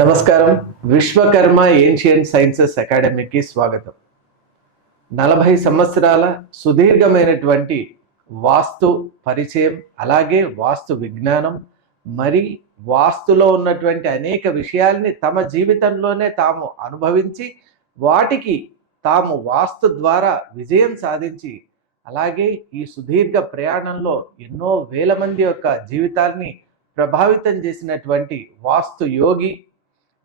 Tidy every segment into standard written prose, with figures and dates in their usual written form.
నమస్కారం. Vishwakarma ancient sciences అకాడమీకి స్వాగతం. 40 సంవత్సరాల సుదీర్ఘమైనటువంటి వాస్తు పరిచయం, అలాగే వాస్తు విజ్ఞానం, మరి వాస్తులో ఉన్నటువంటి అనేక విషయాల్ని తమ జీవితంలోనే తాము అనుభవించి, వాటికి తాము వాస్తు ద్వారా విజయం సాధించి, అలాగే ఈ సుదీర్ఘ ప్రయాణంలో ఎన్నో వేల మంది యొక్క జీవితాల్ని ప్రభావితం చేసినటువంటి వాస్తు యోగి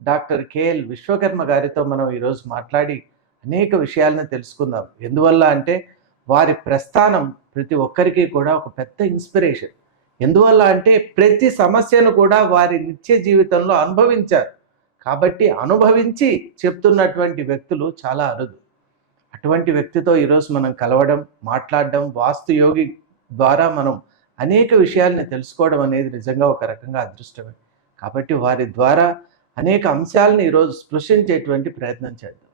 డాక్టర్ కేఎల్ విశ్వకర్మ గారితో మనం ఈరోజు మాట్లాడి అనేక విషయాలను తెలుసుకుందాం. ఎందువల్ల అంటే వారి ప్రస్థానం ప్రతి ఒక్కరికి కూడా ఒక పెద్ద ఇన్స్పిరేషన్. ఎందువల్ల అంటే ప్రతి సమస్యను కూడా వారి నిత్య జీవితంలో అనుభవించారు. కాబట్టి అనుభవించి చెప్తున్నటువంటి వ్యక్తులు చాలా అరుదు. అటువంటి వ్యక్తితో ఈరోజు మనం కలవడం, మాట్లాడడం, వాస్తు యోగి ద్వారా మనం అనేక విషయాల్ని తెలుసుకోవడం అనేది నిజంగా ఒక రకంగా అదృష్టమే. కాబట్టి వారి ద్వారా అనేక అంశాలను ఈరోజు స్పృశించేటువంటి ప్రయత్నం చేద్దాం.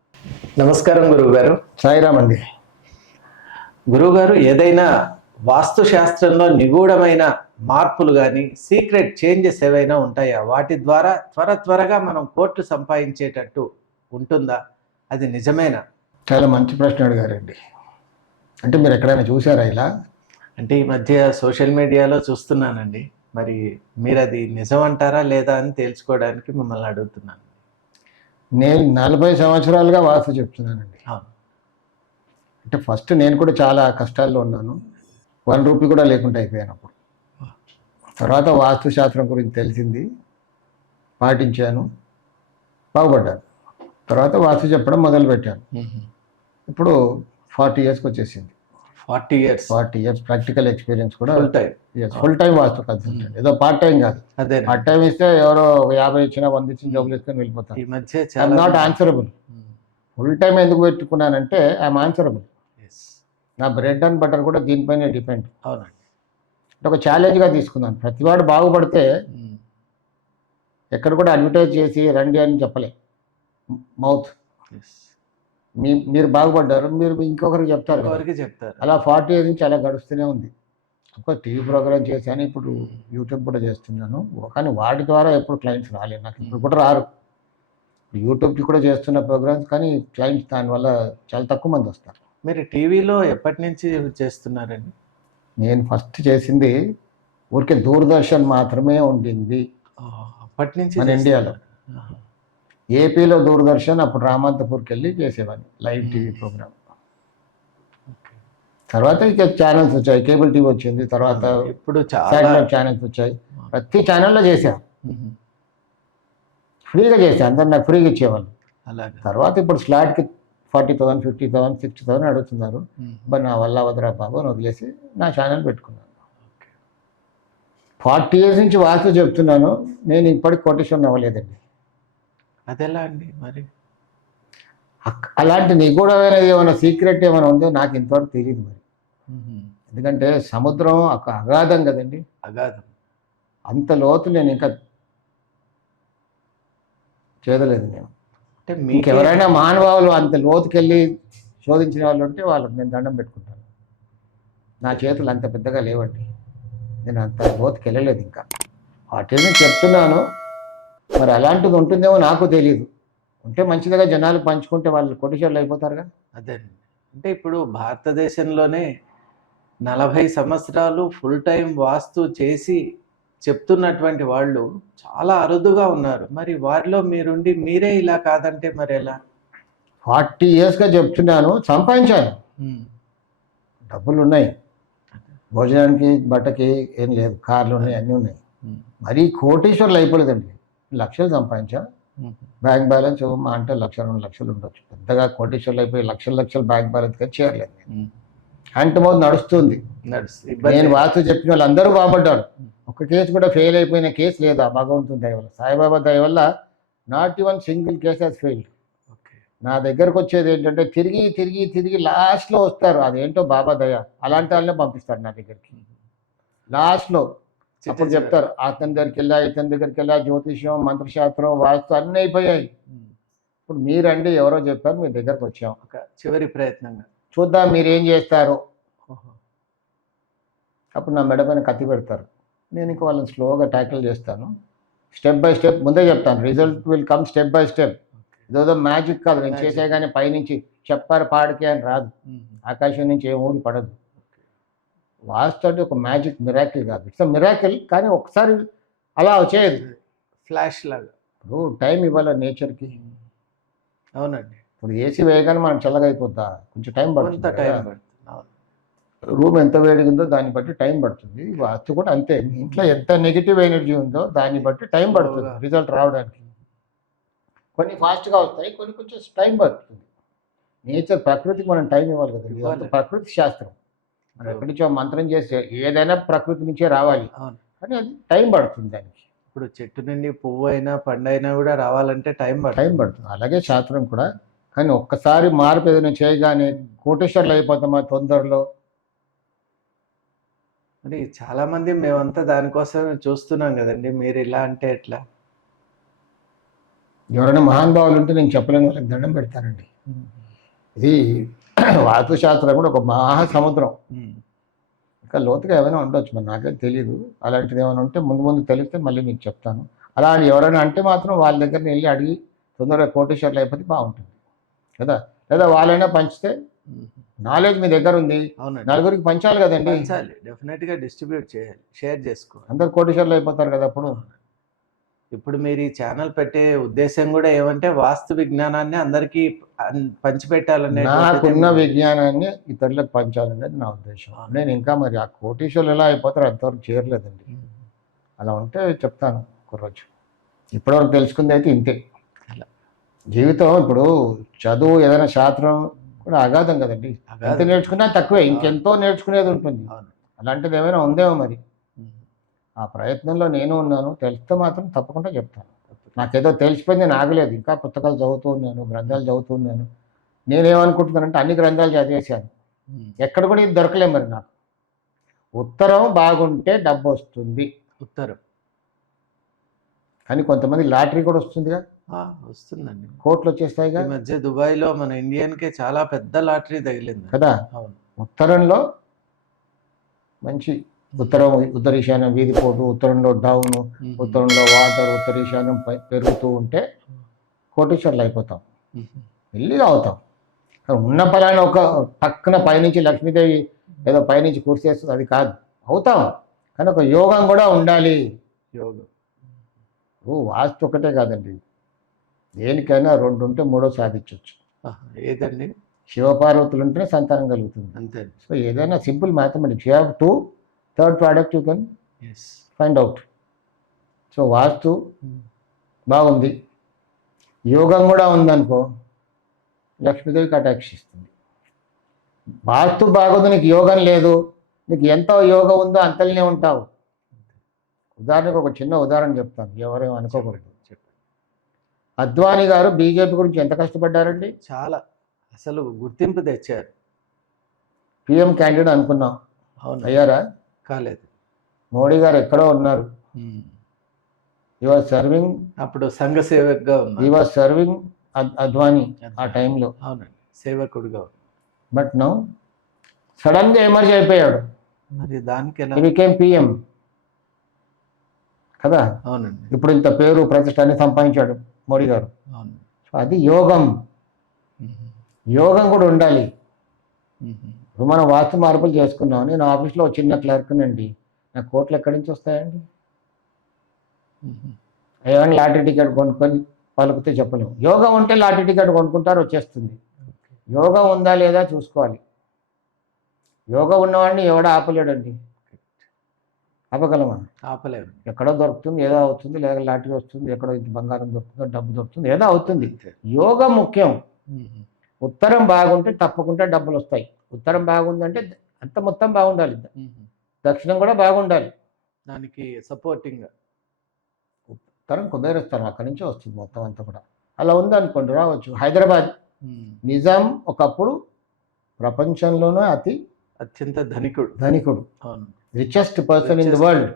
నమస్కారం గురువుగారు. సాయిరామ్ అండి. గురువుగారు, ఏదైనా వాస్తు శాస్త్రంలో నిగూఢమైన మార్పులు కానీ సీక్రెట్ చేంజెస్ ఏవైనా ఉంటాయా? వాటి ద్వారా త్వరగా మనం కోట్లు సంపాదించేటట్టు ఉంటుందా? అది నిజమేనా? చాలా మంచి ప్రశ్న అడిగారండి. అంటే మీరు ఎక్కడైనా చూసారా ఇలా? అంటే ఈ మధ్య సోషల్ మీడియాలో చూస్తున్నానండి. మరి మీరు అది నిజం అంటారా లేదా అని తేల్చుకోవడానికి మిమ్మల్ని అడుగుతున్నాను. నేను 40 సంవత్సరాలుగా వాస్తు చెప్తున్నానండి. అంటే ఫస్ట్ నేను కూడా చాలా కష్టాల్లో ఉన్నాను. 1 రూపీ కూడా లేకుండా అయిపోయాను అప్పుడు. తర్వాత వాస్తు శాస్త్రం గురించి తెలిసింది, పాటించాను, బాగుపడ్డాను. తర్వాత వాస్తు చెప్పడం మొదలుపెట్టాను. ఇప్పుడు 40 ఇయర్స్కి వచ్చేసింది. 40 ఇయర్స్ ప్రాక్టికల్ ఎక్స్పీరియన్స్ కూడా. ఫుల్ టైం వాస్తు కన్సల్టెంట్. ఏదో పార్ట్ టైం కాదు. అదే పార్ట్ టైం ఇస్తే ఎవరో 50 ఇచ్చినా 100 ఇచ్చిన జబ్బులు వేసుకొని వెళ్ళిపోతాను. ఈ మధ్య I'm not answerable. Full time ఎందుకు పెట్టుకున్నానంటే ఐఎమ్ ఆన్సరబుల్. నా బ్రెడ్ అండ్ బటర్ కూడా దీనిపైనే డిపెండ్. అవునండి. అంటే ఒక ఛాలెంజ్గా తీసుకున్నాను. ప్రతివాడు బాగుపడితే ఎక్కడ కూడా అడ్వర్టైజ్ చేసి రండి అని చెప్పలే. మౌత్ మీరు బాగుపడ్డారు, మీరు ఇంకొకరికి చెప్తారు. అలా 40 ఇయర్స్ నుంచి అలా గడుస్తూనే ఉంది. ఒక టీవీ ప్రోగ్రామ్ చేశాను, ఇప్పుడు యూట్యూబ్ కూడా చేస్తున్నాను. కానీ వాటి ద్వారా ఎప్పుడు క్లయింట్స్ రాలేదు నాకు. ఇప్పుడు కూడా రారు. యూట్యూబ్కి కూడా చేస్తున్న ప్రోగ్రామ్స్, కానీ క్లయింట్స్ దానివల్ల చాలా తక్కువ మంది వస్తారు. మీరు టీవీలో ఎప్పటి నుంచి చేస్తున్నారండి? నేను ఫస్ట్ చేసింది ఊరికే దూరదర్శన్ మాత్రమే ఉండింది అప్పటి నుంచి మన ఇండియాలో. ఏపీలో దూరదర్శన్, అప్పుడు రామంతపూర్కి వెళ్ళి చేసేవాడిని లైవ్ టీవీ ప్రోగ్రామ్. తర్వాత ఇక ఛానల్స్ వచ్చాయి, కేబుల్ టీవీ వచ్చింది, తర్వాత ఇప్పుడు శాటిలైట్ ఛానల్స్ వచ్చాయి. ప్రతి ఛానల్లో చేశాను, ఫ్రీగా చేశాను. అందరు నాకు ఫ్రీగా ఇచ్చేవాళ్ళు. తర్వాత ఇప్పుడు స్లాట్కి 40,000, 50,000, 60,000 అడుగుతున్నారు. బట్ నా వల్ల వదరా బాబు అని వదిలేసి నా ఛానల్ పెట్టుకున్నాను. 40 ఇయర్స్ నుంచి వాస్తు చెప్తున్నాను. నేను ఇప్పటికి కోటేశ్వరం అవ్వలేదండి. అదెలా అండి మరి? అలాంటి నిగూఢమైనది ఏమైనా సీక్రెట్ ఏమైనా ఉందో నాకు ఇంతవరకు తెలియదు మరి. ఎందుకంటే సముద్రం ఒక అగాధం కదండి. అగాధం. అంత లోతు నేను ఇంకా చేయలేదు. నేను అంటే మీకు ఎవరైనా మానవాళులు అంత లోతుకెళ్ళి శోధించిన వాళ్ళు ఉంటే వాళ్ళకి నేను దండం పెట్టుకుంటాను. నా చేతులు అంత పెద్దగా లేవండి. నేను అంత లోతుకి వెళ్ళలేదు ఇంకా. వాటిని చెప్తున్నాను. మరి అలాంటిది ఉంటుందేమో నాకు తెలియదు. ఉంటే మంచిదిగా జనాలు పంచుకుంటే వాళ్ళు కోటీశ్వరులు అయిపోతారుగా. అదే అంటే ఇప్పుడు భారతదేశంలోనే 40 సంవత్సరాలు ఫుల్ టైం వాస్తు చేసి చెప్తున్నటువంటి వాళ్ళు చాలా అరుదుగా ఉన్నారు. మరి వారిలో మీరుండి మీరే ఇలా కాదంటే మరి ఎలా? 40 ఇయర్స్గా చెప్తున్నాను, సంపాదించాను. డబ్బులు ఉన్నాయి, భోజనానికి బట్టకి ఏం లేదు, కార్లు ఉన్నాయి, అన్నీ ఉన్నాయి. మరీ కోటీశ్వరులు అయిపోలేదండి. లక్షలు సంపాదించా. బ్యాంక్ బ్యాలెన్స్ మా అంటే 1,00,000, 2 లక్షలు ఉండొచ్చు. పెద్దగా కోటీశ్వర్లు అయిపోయి లక్షల బ్యాంక్ బ్యాలెన్స్ కానీ చేరలేదు. హ్యాండ్ మౌత్ నడుస్తుంది. నేను వాస్తు చెప్పిన వాళ్ళు అందరూ బాగుపడ్డారు. ఒక కేసు కూడా ఫెయిల్ అయిపోయిన కేసు లేదా భగవంతుని దయ వల్ల, సాయిబాబా దయ వల్ల not even single case has failed. నా దగ్గరకు వచ్చేది ఏంటంటే తిరిగి లాస్ట్లో వస్తారు. అదేంటో బాబా దయ. అలాంటి వాళ్ళనే పంపిస్తారు నా దగ్గరికి లాస్ట్లో. అప్పుడు చెప్తారు, అతని దగ్గరికి వెళ్ళా, ఇతని దగ్గరికి వెళ్ళా, జ్యోతిష్యం, మంత్రశాస్త్రం, వాస్తు అన్నీ అయిపోయాయి. ఇప్పుడు మీరండి ఎవరో చెప్పారు, మీ దగ్గరకు వచ్చాం, ఒక చివరి ప్రయత్నంగా చూద్దాం మీరేం చేస్తారు. అప్పుడు నా మెడ పైన కత్తి పెడతారు. నేను ఇంకా వాళ్ళని స్లోగా ట్యాకిల్ చేస్తాను. స్టెప్ బై స్టెప్ ముందే చెప్తాను, result will come step by step. ఇదేదో మ్యాజిక్ కాదు, నేను Magic. చేసే కానీ పైనుంచి చెప్పారు పాడికి అని రాదు, ఆకాశం నుంచి ఏం ఊడి పడదు. వాస్తు అంటే ఒక మ్యాజిక్ మిరాకిల్ కాదు, ఇట్స్ మిరాకిల్. కానీ ఒకసారి అలా చేయదు, ఫ్లాష్ లాగా. ఇప్పుడు టైం ఇవ్వాలి నేచర్కి. అవునండి, ఇప్పుడు ఏసీ వేయగానే మనం చల్లగా అయిపోద్దా, కొంచెం టైం కొంత పడుతుంది టైం కదా. పడుతుంది. అవును. రూమ్ ఎంత వేడిగా దాన్ని బట్టి టైం పడుతుంది. వాస్తు కూడా అంతే, మీ ఇంట్లో ఎంత నెగిటివ్ ఎనర్జీ ఉందో దాన్ని బట్టి టైం పడుతుంది Slowగా. రిజల్ట్ రావడానికి. కొన్ని ఫాస్ట్గా వస్తాయి, కొన్ని కొంచెం టైం పడుతుంది. నేచర్, ప్రకృతికి మనం టైం ఇవ్వాలి కదా, ఇవ్వాలి. ఇదంతా ప్రకృతి శాస్త్రం. మనం ఎక్కడి నుంచో మంత్రం చేస్తే ఏదైనా ప్రకృతి నుంచే రావాలి, అవును. కానీ అది టైం పడుతుంది దానికి, ఇప్పుడు చెట్టు నుండి పువ్వు అయినా పండు అయినా కూడా రావాలంటే టైం టైం పడుతుంది. అలాగే శాస్త్రం కూడా. కానీ ఒక్కసారి మార్పు ఏదైనా చేయగానే కోటేశ్వర్లు అయిపోతామా తొందరలో. మరి చాలా మంది మేమంతా దానికోసమే చూస్తున్నాం కదండి, మీరు ఇలా అంటే ఎట్లా? ఎవరైనా మహానుభావులు ఉంటే నేను చెప్పలేని వాళ్ళకి దండం పెడతానండి. ఇది వాస్తు శాస్త్రం కూడా ఒక మహాసముద్రం, ఇంకా లోతుగా ఏమైనా ఉండొచ్చు, మరి నాకేం తెలియదు. అలాంటిది ఏమైనా ఉంటే ముందు ముందు తెలిస్తే మళ్ళీ మీకు చెప్తాను. అలా అని ఎవరైనా అంటే మాత్రం వాళ్ళ దగ్గర వెళ్ళి అడిగి తొందరగా కోటేశ్వర్లు అయిపోతే బాగుంటుంది కదా. లేదా వాళ్ళైనా పంచితే, నాలెడ్జ్ మీ దగ్గర ఉంది, అవునండి, నలుగురికి పంచాలి కదండి. పంచాలి, డెఫినెట్ గా డిస్ట్రిబ్యూట్ చేయాలి, షేర్ చేసుకోవాలి. అందరు కోటేశ్వర్లు అయిపోతారు కదా అప్పుడు. ఇప్పుడు మీరు ఈ ఛానల్ పెట్టే ఉద్దేశం కూడా ఏమంటే వాస్తు విజ్ఞానాన్ని అందరికీ పంచిపెట్టాలనే నాకున్న విజ్ఞానాన్ని ఇతరులకు పంచాలనేది నా ఉద్దేశం. నేను ఇంకా మరి ఆ కోటేశ్వర్లు ఎలా అయిపోతారో అంతవరకు చేరలేదండి. అలా ఉంటే చెప్తాను ఒకరోజు. ఇప్పటివరకు తెలుసుకుంది అయితే ఇంతే. జీవితం ఇప్పుడు చదువు ఏదైనా శాస్త్రం కూడా అగాధం కదండి, ఎంత నేర్చుకున్నా తక్కువే, ఇంకెంతో నేర్చుకునేది ఉంటుంది. అలాంటిది ఏమైనా ఉందేమో మరి. ఆ ప్రయత్నంలో నేను ఉన్నాను, తెలిస్తే మాత్రం తప్పకుండా చెప్తాను. నాకేదో తెలిసిపోయింది నేను ఆగలేదు, ఇంకా పుస్తకాలు చదువుతూ ఉన్నాను, గ్రంథాలు చదువుతూ ఉన్నాను. నేనేమనుకుంటున్నానంటే అన్ని గ్రంథాలు చదివేశాను, ఎక్కడ కూడా ఇది దొరకలే మరి నాకు. ఉత్తరం బాగుంటే డబ్బు వస్తుంది, ఉత్తరం. కానీ కొంతమంది లాటరీ కూడా వస్తుందిగా, వస్తుందండి, కోట్లు వచ్చేస్తాయిగా. ఈ మధ్య దుబాయ్లో మన ఇండియన్కే చాలా పెద్ద లాటరీ తగిలింది కదా. ఉత్తరంలో మంచి ఉత్తరం, ఉత్తర ఈశాన్యం వీధి పోటు, ఉత్తరంలో డౌను, ఉత్తరంలో వాటర్, ఉత్తర ఈశాన్యం పెరుగుతూ ఉంటే కోటేశ్వర్లు అయిపోతాం, వెళ్ళి అవుతాం. ఉన్న ఫలాన్ని ఒక పక్కన పైనుంచి లక్ష్మీదేవి ఏదో పైనుంచి కూర్చేస్తుంది అది కాదు, అవుతాం. కానీ ఒక యోగం కూడా ఉండాలి. యోగం వాస్తు ఒకటే కాదండి, దేనికైనా రెండు ఉంటే మూడో సాధించవచ్చు. ఏదండి? శివపార్వతులు ఉంటేనే సంతానం కలుగుతుంది అంతే. సో ఏదైనా simple mathematics, you have to third product you can find out. So వాస్తు బాగుంది, యోగం కూడా ఉందనుకో, లక్ష్మీదేవికి అటాక్షిస్తుంది. వాస్తు బాగుంది, నీకు యోగం లేదు, నీకు ఎంత యోగం ఉందో అంతలోనే ఉంటావు. ఉదాహరణకు ఒక చిన్న ఉదాహరణ చెప్తాను, ఎవరేమో అనుకోకూడదు. అద్వానీ గారు బీజేపీ గురించి ఎంత కష్టపడ్డారండి, చాలా, అసలు గుర్తింపు తెచ్చారు. పిఎం క్యాండిడేట్ అనుకున్నాం, అయ్యారా? కాలేదు. మోడీ గారు ఎక్కడో ఉన్నారు, హీ వాజ్ సర్వింగ్, అప్పుడు సంఘ సేవకుగా ఉన్నారు, హీ వాజ్ సర్వింగ్ అద్వానీ ఆ టైంలో. అవునండి, సేవకుడుగా. బట్ నౌ సడన్గా ఎమర్జ్ అయిపోయాడు, మరి దానికి హీ బికేమ్ పిఎం కదా. అవునండి, ఇప్పుడు ఇంత పేరు ప్రతిష్ట అన్ని సంపాదించాడు మోడీ గారు. సో అది యోగం, యోగం కూడా ఉండాలి. ఇప్పుడు మనం వాస్తు మార్పులు చేసుకున్నాం. నేను ఆఫీస్లో చిన్న క్లర్క్నండి, నాకు కోట్లు ఎక్కడి నుంచి వస్తాయండి? ఏమైనా లాటరీ టికెట్ కొనుక్కొని పలుకుతే చెప్పలేము. యోగం ఉంటే లాటరీ టికెట్ కొనుక్కుంటారు, వచ్చేస్తుంది. యోగం ఉందా లేదా చూసుకోవాలి. యోగం ఉన్నవాడిని ఎవడో ఆపలేడండి, ఆపగలమా? ఆపలేము. ఎక్కడో దొరుకుతుంది, ఏదో అవుతుంది, లేదా లాటరీ వస్తుంది, ఎక్కడో బంగారం దొరుకుతుందో, డబ్బు దొరుకుతుంది, ఏదో అవుతుంది. యోగం ముఖ్యం. ఉత్తరం బాగుంటే తప్పకుండా డబ్బులు వస్తాయి. ఉత్తరం బాగుందంటే అంత మొత్తం బాగుండాలి, దక్షిణం కూడా బాగుండాలి, దానికి సపోర్టింగ్. ఉత్తరం కుబేరస్థానం, అక్కడి నుంచే వస్తుంది మొత్తం అంతా కూడా. అలా ఉందనుకోండి, రావచ్చు. హైదరాబాద్, నిజాం ఒకప్పుడు ప్రపంచంలోనే అత్యంత ధనికుడు, richest person in the world.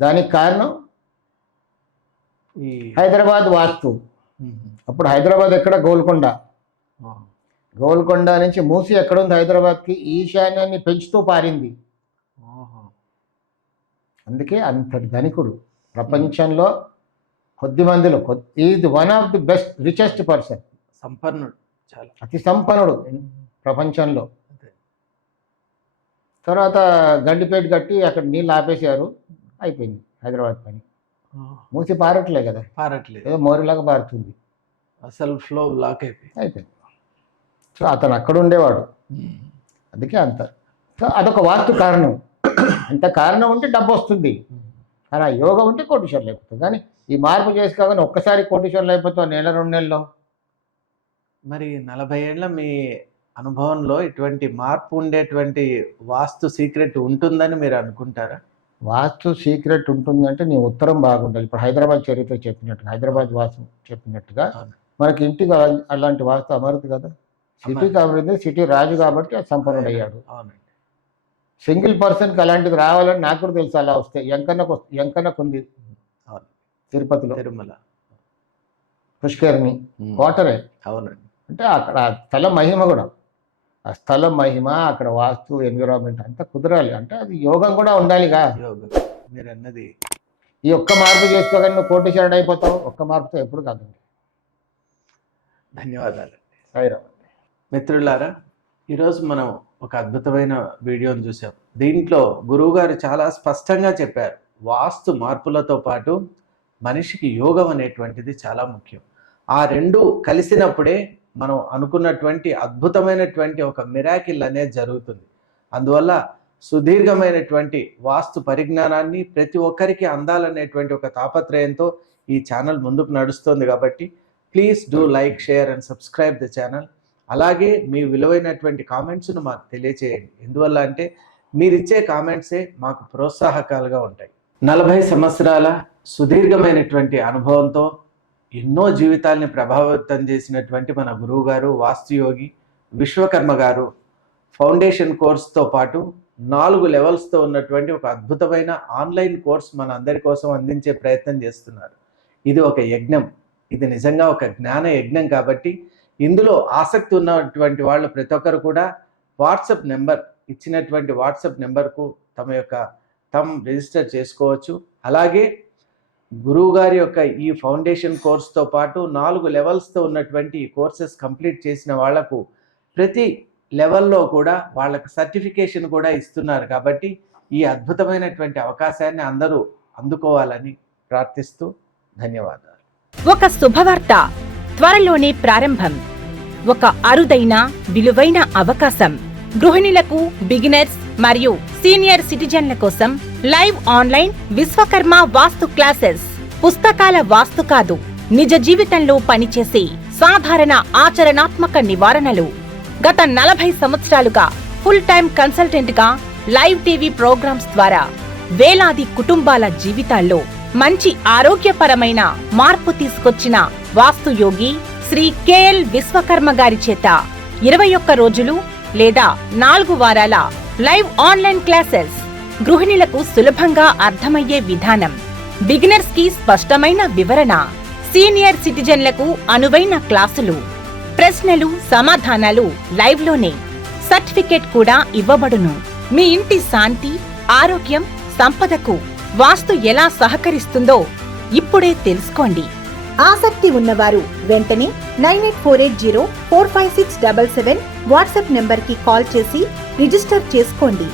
దానికి కారణం ఈ హైదరాబాద్ వాస్తు. అప్పుడు హైదరాబాద్ ఎక్కడ? గోల్కొండ. గోల్కొండ నుంచి మూసి ఎక్కడుంది హైదరాబాద్కి? ఈశాన్యాన్ని పెంచుతూ పారింది. అందుకే అంతటి ధనికుడు. ప్రపంచంలో కొద్ది మందిలో is one of the best richest person, సంపన్నుడు, చాలా అతి సంపన్నుడు ప్రపంచంలో. అదే. తర్వాత గండిపేట కట్టి అక్కడ నీళ్ళు ఆపేశారు, అయిపోయింది హైదరాబాద్ పని. మూసి పారట్లే కదా, పారట్లేదు, ఏదో మోరిలాగా పారుతుంది, అసలు ఫ్లో బ్లాక్ అయిపోయింది. అయిపోయింది. సో అతను అక్కడ ఉండేవాడు, అందుకే అంత. సో అదొక వాస్తు కారణం. అంత కారణం ఉంటే డబ్బు వస్తుంది, కానీ ఆ యోగం ఉంటే కోటీశ్వరులు అయిపోతుంది. కానీ ఈ మార్పు చేసుకోగానే ఒక్కసారి కోటీశ్వరులు అయిపోతావు నెల 2 నెలల్లో. మరి 40 ఏళ్ళ మీ అనుభవంలో ఇటువంటి మార్పు ఉండేటువంటి వాస్తు సీక్రెట్ ఉంటుందని మీరు అనుకుంటారా? వాస్తు సీక్రెట్ ఉంటుందంటే నీ ఉత్తరం బాగుండాలి. ఇప్పుడు హైదరాబాద్ చరిత్ర చెప్పినట్టుగా, హైదరాబాద్ వాస్తు చెప్పినట్టుగా అవును. మనకి ఇంటికి అలాంటి వాస్తు అమరుదు కదా. సిటీకి అమరుంది, సిటీ రాజు కాబట్టి అది సంపన్నుడు అయ్యాడు. అవునండి. సింగిల్ పర్సన్కి అలాంటిది రావాలని నాకు కూడా తెలుసు. అలా వస్తే ఎంకన్నకు ఉంది అవును. తిరుపతిలో, తిరుమల, పుష్కరిణి వాటరే. అవునండి. అంటే అక్కడ ఆ స్థల మహిమ కూడా, ఆ స్థల మహిమ, అక్కడ వాస్తు ఎన్విరాన్మెంట్ అంతా కుదరాలి. అంటే అది యోగం కూడా ఉండాలిగా. యోగం మీరు అన్నది. ఈ ఒక్క మార్పు చేసుకోగానే నువ్వు కోటీశ్వరుడు అయిపోతావు. ఒక్క మార్పుతో ఎప్పుడు కాదు. ధన్యవాదాలు. సాయిరామ్. మిత్రులారా, ఈరోజు మనం ఒక అద్భుతమైన వీడియోని చూసాం. దీంట్లో గురువుగారు చాలా స్పష్టంగా చెప్పారు, వాస్తు మార్పులతో పాటు మనిషికి యోగం అనేటువంటిది చాలా ముఖ్యం. ఆ రెండు కలిసినప్పుడే మనం అనుకున్నటువంటి అద్భుతమైనటువంటి ఒక మిరాకిల్ అనేది జరుగుతుంది. అందువల్ల సుదీర్ఘమైనటువంటి వాస్తు పరిజ్ఞానాన్ని ప్రతి ఒక్కరికి అందాలనేటువంటి ఒక తాపత్రయంతో ఈ ఛానల్ ముందుకు నడుస్తుంది. కాబట్టి please do like, share and subscribe the channel. అలాగే మీ విలువైనటువంటి కామెంట్స్ను మాకు తెలియచేయండి. ఎందువల్ల అంటే మీరిచ్చే కామెంట్సే మాకు ప్రోత్సాహకాలుగా ఉంటాయి. 40 సంవత్సరాల సుదీర్ఘమైనటువంటి అనుభవంతో ఎన్నో జీవితాల్ని ప్రభావితం చేసినటువంటి మన గురువు గారు, వాస్తుయోగి విశ్వకర్మ గారు ఫౌండేషన్ కోర్స్తో పాటు 4 లెవెల్స్తో ఉన్నటువంటి ఒక అద్భుతమైన ఆన్లైన్ కోర్స్ మన అందరి కోసం అందించే ప్రయత్నం చేస్తున్నారు. ఇది ఒక యజ్ఞం, ఇది నిజంగా ఒక జ్ఞాన యజ్ఞం. కాబట్టి ఇందులో ఆసక్తి ఉన్నటువంటి వాళ్ళు ప్రతి ఒక్కరు కూడా వాట్సాప్ నెంబర్ ఇచ్చినటువంటి వాట్సాప్ నెంబర్కు తమ రిజిస్టర్ చేసుకోవచ్చు. అలాగే గురువు గారి యొక్క ఈ ఫౌండేషన్ కోర్స్తో పాటు 4 లెవెల్స్తో ఉన్నటువంటి ఈ కోర్సెస్ కంప్లీట్ చేసిన వాళ్లకు ప్రతి లెవెల్లో కూడా వాళ్ళకి సర్టిఫికేషన్ కూడా ఇస్తున్నారు. కాబట్టి ఈ అద్భుతమైనటువంటి అవకాశాన్ని అందరూ అందుకోవాలని ప్రార్థిస్తూ ధన్యవాదాలు. ఒక శుభవార్త త్వరలోనే ప్రారంభం. ఒక అరుదైన విలువైన అవకాశం. గృహిణులకు, బిగినర్స్ మరియు సీనియర్ సిటిజన్ల కోసం లైవ్ ఆన్లైన్ విశ్వకర్మ వాస్తు క్లాసెస్. పుస్తకాల వాస్తు కాదు, నిజ జీవితంలో పనిచేసే సాధారణ ఆచరణాత్మక నివారణలు. గత 40 సంవత్సరాలుగా ఫుల్ టైం కన్సల్టెంట్ గా లైవ్ టీవీ ప్రోగ్రామ్స్ ద్వారా వేలాది కుటుంబాల జీవితాల్లో మంచి ఆరోగ్యపరమైన మార్పు తీసుకొచ్చిన వాస్తు యోగి శ్రీ కెఎల్ విశ్వకర్మ గారి చేత 21 రోజులు లేదా 4 వారాల లైవ్ ఆన్లైన్ క్లాసెస్. గృహిణులకు సులభంగా అర్థమయ్యే విధానం, బిగినర్స్ కి స్పష్టమైన వివరణ, సీనియర్ సిటిజన్లకు అనువైన క్లాసులు, ప్రశ్నలు సమాధానాలు లైవ్ లోనే. సర్టిఫికేట్ కూడా ఇవ్వబడును. మీ ఇంటి శాంతి, ఆరోగ్యం, సంపదకు వాస్తు ఎలా సహకరిస్తుందో ఇప్పుడే తెలుసుకోండి. ఆసక్తి ఉన్నవారు వెంటనే 9848045677 వాట్సాప్ నెంబర్కి కాల్ చేసి రిజిస్టర్ చేసుకోండి.